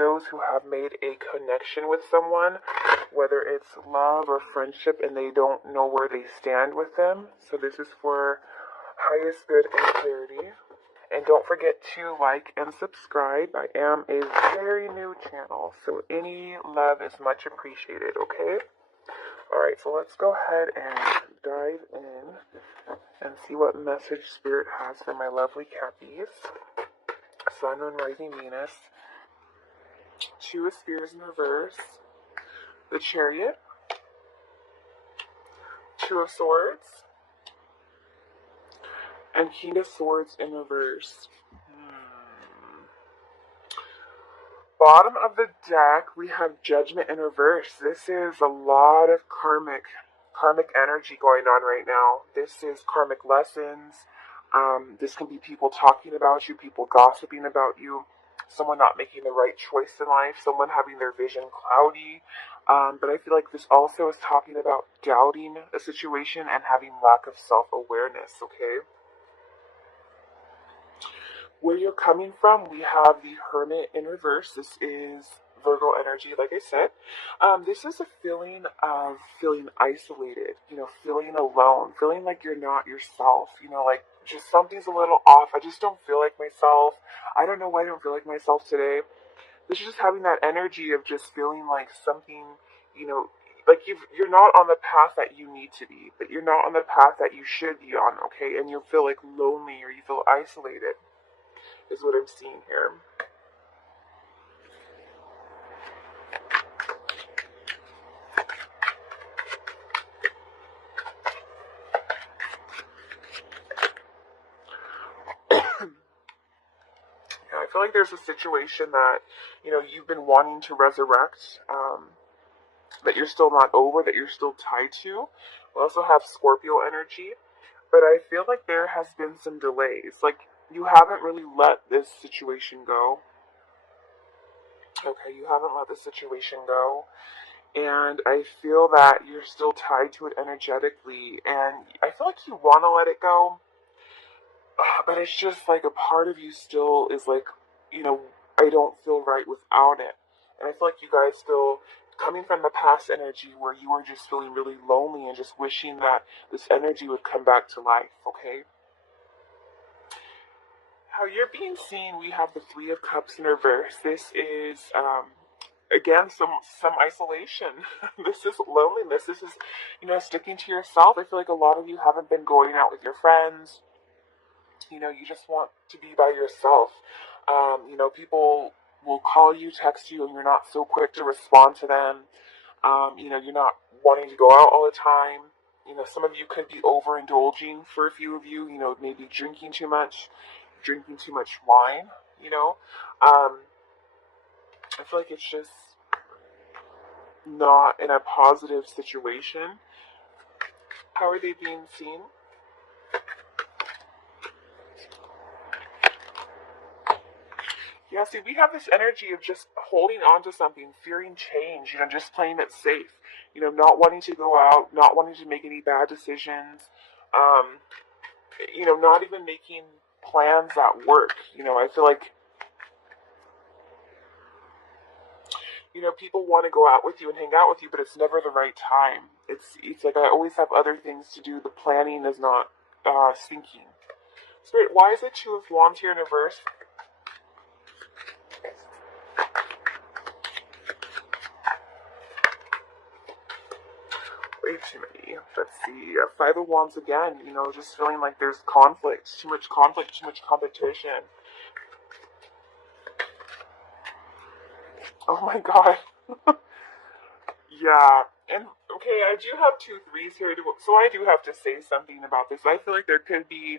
those who have made a connection with someone, whether it's love or friendship, and they don't know where they stand with them. So this is for highest good and clarity. And don't forget to like and subscribe. I am a very new channel, so any love is much appreciated, okay? Alright, so let's go ahead and dive in and see what message Spirit has for my lovely Cappies. Sun, Moon, Rising, Venus. Two of Spears in reverse. The Chariot. Two of Swords. And King of Swords in reverse. Bottom of the deck, we have Judgment in reverse. This is a lot of karmic energy going on right now. This is karmic lessons. This can be people talking about you, people gossiping about you, someone not making the right choice in life, someone having their vision cloudy. But I feel like this also is talking about doubting a situation and having lack of self-awareness, okay? Where you're coming from, we have the Hermit in reverse. This is Virgo energy, like I said. This is a feeling of feeling isolated, feeling alone, feeling like you're not yourself, like just something's a little off. I just don't feel like myself. I don't know why I don't feel like myself today. This is just having that energy of just feeling like something, like you're not on the path that you need to be, but you're not on the path that you should be on, okay? And you feel like lonely or you feel isolated. Is what I'm seeing here. I feel like there's a situation that, you've been wanting to resurrect, that you're still not over, that you're still tied to. We also have Scorpio energy, but I feel like there has been some delays. Like, you haven't really let this situation go. Okay, you haven't let this situation go. And I feel that you're still tied to it energetically. And I feel like you want to let it go. But it's just like a part of you still is like, I don't feel right without it. And I feel like you guys still, coming from the past energy where you were just feeling really lonely and just wishing that this energy would come back to life, okay? How you're being seen, we have the Three of Cups in reverse. This is, again, some isolation. This is loneliness. This is, sticking to yourself. I feel like a lot of you haven't been going out with your friends. You just want to be by yourself. People will call you, text you, and you're not so quick to respond to them. You're not wanting to go out all the time. Some of you could be overindulging for a few of you, maybe drinking too much wine, I feel like it's just not in a positive situation. How are they being seen? Yeah, see, we have this energy of just holding on to something, fearing change, just playing it safe, not wanting to go out, not wanting to make any bad decisions, not even making plans at work. I feel like, people want to go out with you and hang out with you, but it's never the right time. It's like I always have other things to do. The planning is not sinking. Spirit, why is the Two of Wands here in reverse? Way too many. Let's see. Five of Wands again. Just feeling like there's conflict, too much competition. Oh my god. Yeah. And, okay, I do have 2 threes here, so I do have to say something about this. I feel like there could be,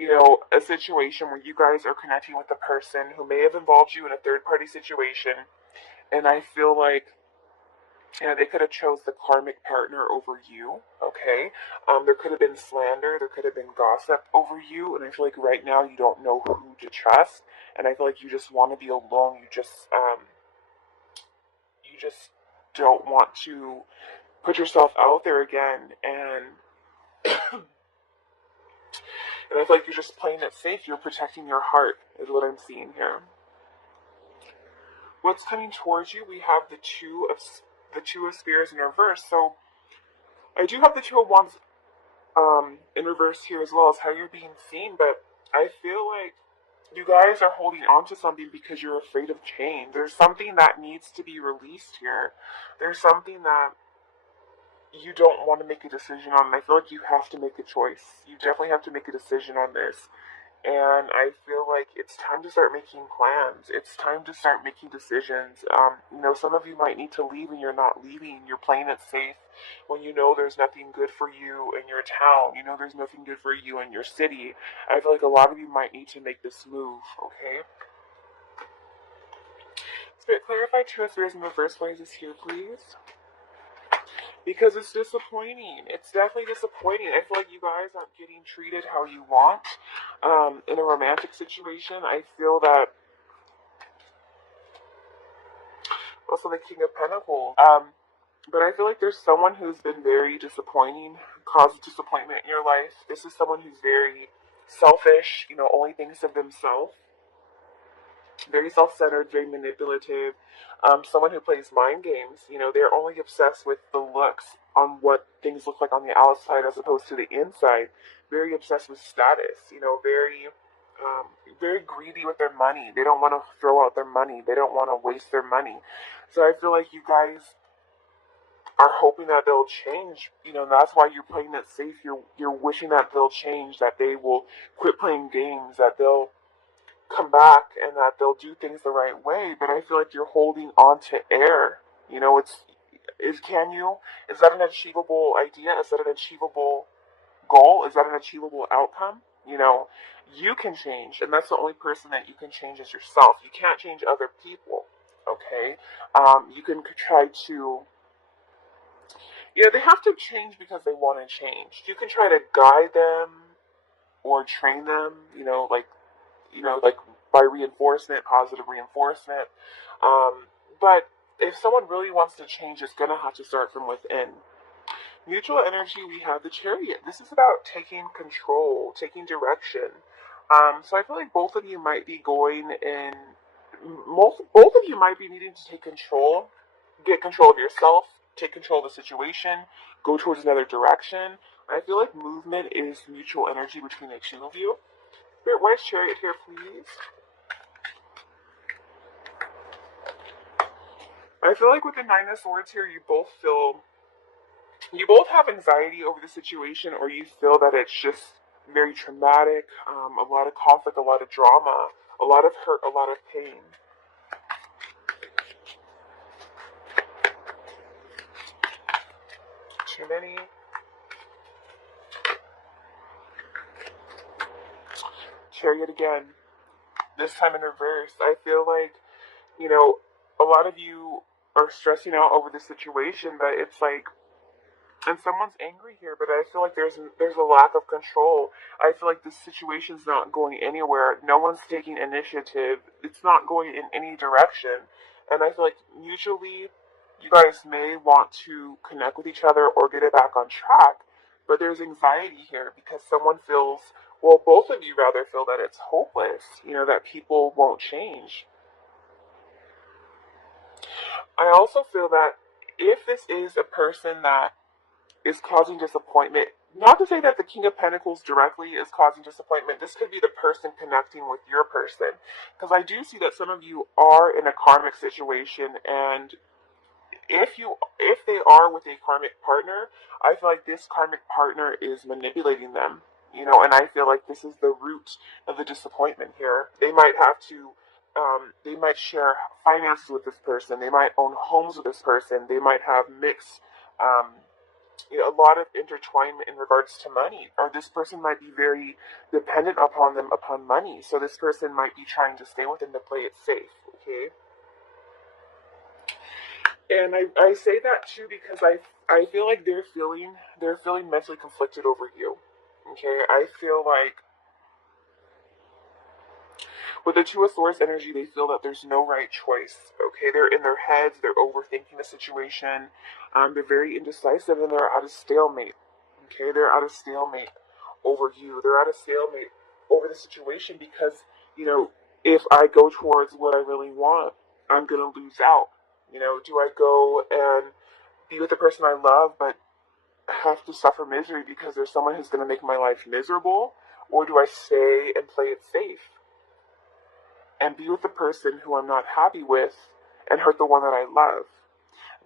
a situation where you guys are connecting with a person who may have involved you in a third-party situation, and I feel like, they could have chose the karmic partner over you, okay? There could have been slander, there could have been gossip over you, and I feel like right now you don't know who to trust, and I feel like you just want to be alone. You just don't want to put yourself out there again, and and I feel like you're just playing it safe. You're protecting your heart, is what I'm seeing here. what's coming towards you, we have the Two of Spears in reverse. So I do have the Two of Wands in reverse here as well as how you're being seen, but I feel like you guys are holding on to something because you're afraid of change. There's something that needs to be released here. There's something that you don't want to make a decision on, and I feel like you have to make a choice. You definitely have to make a decision on this. And I feel like it's time to start making plans. It's time to start making decisions. Some of you might need to leave and you're not leaving. You're playing it safe when you know there's nothing good for you in your town. You know there's nothing good for you in your city. I feel like a lot of you might need to make this move, okay? Spirit, clarify Two of Spears in reverse. Why is this here, please? Because it's disappointing. It's definitely disappointing. I feel like you guys aren't getting treated how you want. In a romantic situation, I feel that also the King of Pentacles. But I feel like there's someone who's been very disappointing, caused disappointment in your life. This is someone who's very selfish, only thinks of themselves. Very self-centered, very manipulative. Someone who plays mind games. They're only obsessed with the looks on what things look like on the outside as opposed to the inside. Very obsessed with status. Very greedy with their money. They don't want to throw out their money. They don't want to waste their money. So I feel like you guys are hoping that they'll change. That's why you're playing it safe. You're wishing that they'll change, that they will quit playing games, that they'll come back and that they'll do things the right way. But I feel like you're holding on to air. Is that an achievable idea? Is that an achievable goal? Is that an achievable outcome? You can change, and that's the only person that you can change is yourself. You can't change other people, okay? You can try to, they have to change because they want to change. You can try to guide them or train them, like by reinforcement, positive reinforcement. But if someone really wants to change, it's going to have to start from within. Mutual energy, we have the Chariot. This is about taking control, taking direction. So I feel like both of you might be both of you might be needing to take control, get control of yourself, take control of the situation, go towards another direction. I feel like movement is mutual energy between the two of you. Spirit, why is Chariot here, please? I feel like with the Nine of Swords here, you both have anxiety over the situation, or you feel that it's just very traumatic, a lot of conflict, a lot of drama, a lot of hurt, a lot of pain. Too many. Chariot again. This time in reverse. I feel like, a lot of you are stressing out over the situation, but it's like, and someone's angry here, but I feel like there's a lack of control. I feel like this situation's not going anywhere. No one's taking initiative. It's not going in any direction. And I feel like mutually, you guys may want to connect with each other or get it back on track, but there's anxiety here because someone feels, well, both of you rather feel that it's hopeless, that people won't change. I also feel that if this is a person that is causing disappointment, not to say that the King of Pentacles directly is causing disappointment, this could be the person connecting with your person. Because I do see that some of you are in a karmic situation, and if they are with a karmic partner, I feel like this karmic partner is manipulating them. And I feel like this is the root of the disappointment here. They might have to they might share finances with this person. They might own homes with this person. They might have mixed, a lot of intertwinement in regards to money. Or this person might be very dependent upon money. So this person might be trying to stay with them to play it safe. Okay. And I say that too because I feel like they're feeling mentally conflicted over you. Okay. I feel like with the Two of Swords energy, they feel that there's no right choice. Okay, they're in their heads, they're overthinking the situation, they're very indecisive, and they're at a stalemate. Okay, they're at a stalemate over you. They're at a stalemate over the situation because, if I go towards what I really want, I'm going to lose out? Do I go and be with the person I love, but have to suffer misery because there's someone who's going to make my life miserable? Or do I stay and play it safe and be with the person who I'm not happy with and hurt the one that I love?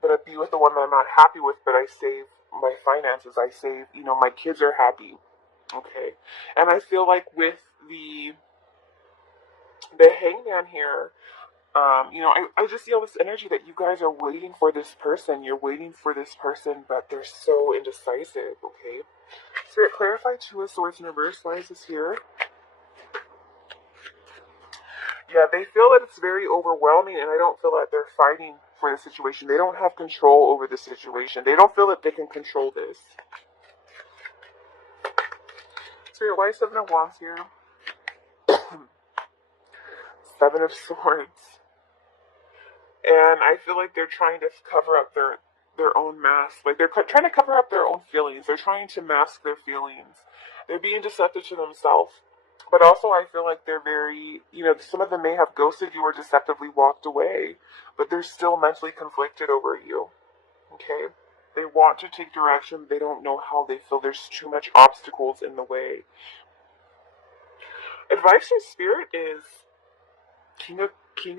But I be with the one that I'm not happy with, but I save my finances. I save, my kids are happy. Okay. And I feel like with the hangman here, I just feel this energy that you guys are waiting for this person. You're waiting for this person, but they're so indecisive, okay? Spirit, clarify Two of Swords in reverse. Why is this here? Yeah, they feel that it's very overwhelming, and I don't feel that they're fighting for the situation. They don't have control over the situation. They don't feel that they can control this. Spirit, why is Seven of Wands here? Seven of Swords. And I feel like they're trying to cover up their own mask. Like, they're trying to cover up their own feelings. They're trying to mask their feelings. They're being deceptive to themselves. But also, I feel like they're very, some of them may have ghosted you or deceptively walked away, but they're still mentally conflicted over you. Okay? They want to take direction. They don't know how they feel. There's too much obstacles in the way. Advice from Spirit is King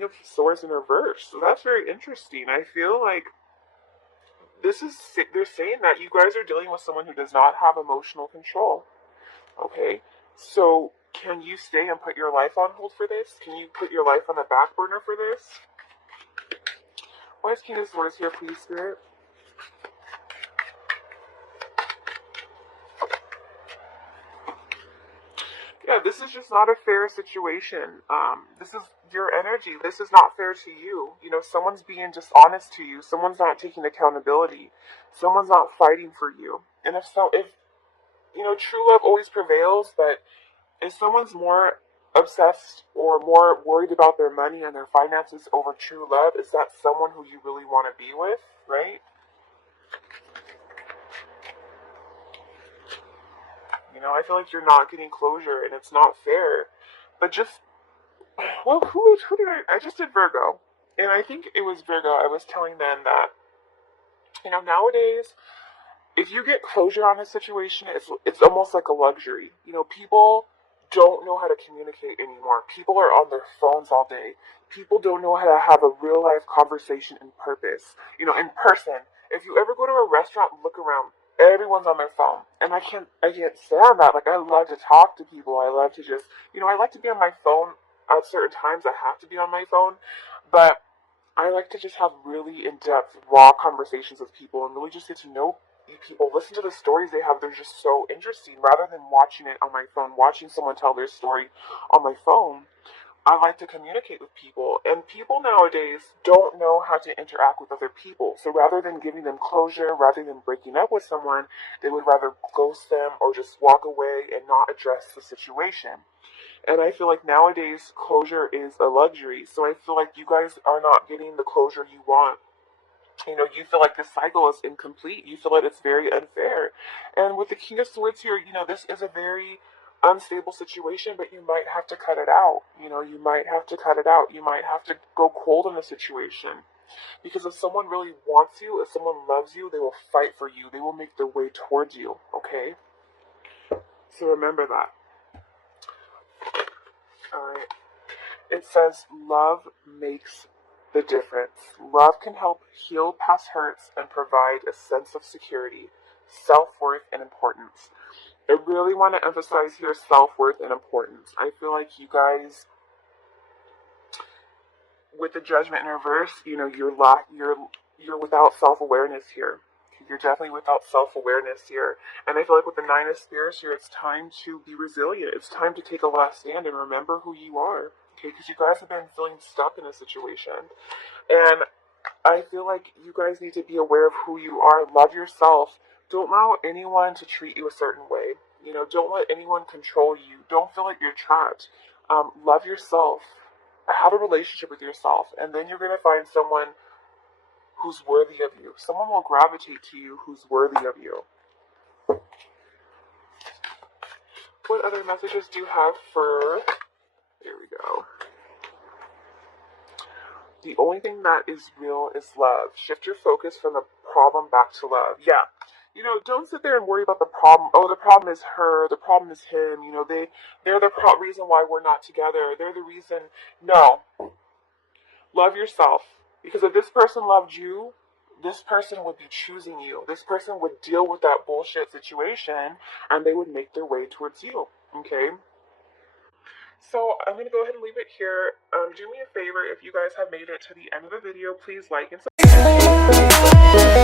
of Swords in reverse. So that's very interesting. I feel like they're saying that you guys are dealing with someone who does not have emotional control. Okay? So, can you stay and put your life on hold for this? Can you put your life on the back burner for this? Why is King of Swords here, please, Spirit? Yeah, this is just not a fair situation. This is your energy. This is not fair to you. Someone's being dishonest to you. Someone's not taking accountability. Someone's not fighting for you. And if true love always prevails, but if someone's more obsessed or more worried about their money and their finances over true love, is that someone who you really want to be with, right? I feel like you're not getting closure and it's not fair. But just, well, who did I just did Virgo. And I think it was Virgo. I was telling them that, nowadays, if you get closure on a situation, it's almost like a luxury. People don't know how to communicate anymore. People are on their phones all day. People don't know how to have a real life conversation in purpose. In person. If you ever go to a restaurant and look around, everyone's on their phone. And I can't stand that. Like, I love to talk to people. I love to just, I like to be on my phone at certain times. I have to be on my phone. But I like to just have really in-depth, raw conversations with people and really just get to know people. Listen to the stories they have. They're just so interesting. Rather than watching it on my phone, watching someone tell their story on my phone, I like to communicate with people. And people nowadays don't know how to interact with other people. So rather than giving them closure, rather than breaking up with someone, they would rather ghost them or just walk away and not address the situation. And I feel like nowadays closure is a luxury. So I feel like you guys are not getting the closure you want. You feel like this cycle is incomplete. You feel that it's very unfair. And with the King of Swords here, this is a very unstable situation, but you might have to cut it out. You might have to cut it out. You might have to go cold in a situation. Because if someone really wants you, if someone loves you, they will fight for you. They will make their way towards you, okay? So remember that. Alright. It says, love makes the difference. Love can help heal past hurts and provide a sense of security, self-worth, and importance. I really want to emphasize here self-worth and importance. I feel like you guys, with the Judgment in reverse, you're without self-awareness here. You're definitely without self-awareness here. And I feel like with the Nine of Spears here, it's time to be resilient. It's time to take a last stand and remember who you are. Okay, because you guys have been feeling stuck in a situation. And I feel like you guys need to be aware of who you are. Love yourself. Don't allow anyone to treat you a certain way. Don't let anyone control you. Don't feel like you're trapped. Love yourself. Have a relationship with yourself. And then you're going to find someone who's worthy of you. Someone will gravitate to you who's worthy of you. What other messages do you have for... There we go. The only thing that is real is love. Shift your focus from the problem back to love. Yeah. You know, don't sit there and worry about the problem. Oh, the problem is her. The problem is him. You know, they're the reason why we're not together. They're the reason. No. Love yourself. Because if this person loved you, this person would be choosing you. This person would deal with that bullshit situation and they would make their way towards you. Okay? So I'm going to go ahead and leave it here. Do me a favor, if you guys have made it to the end of the video, please like and subscribe.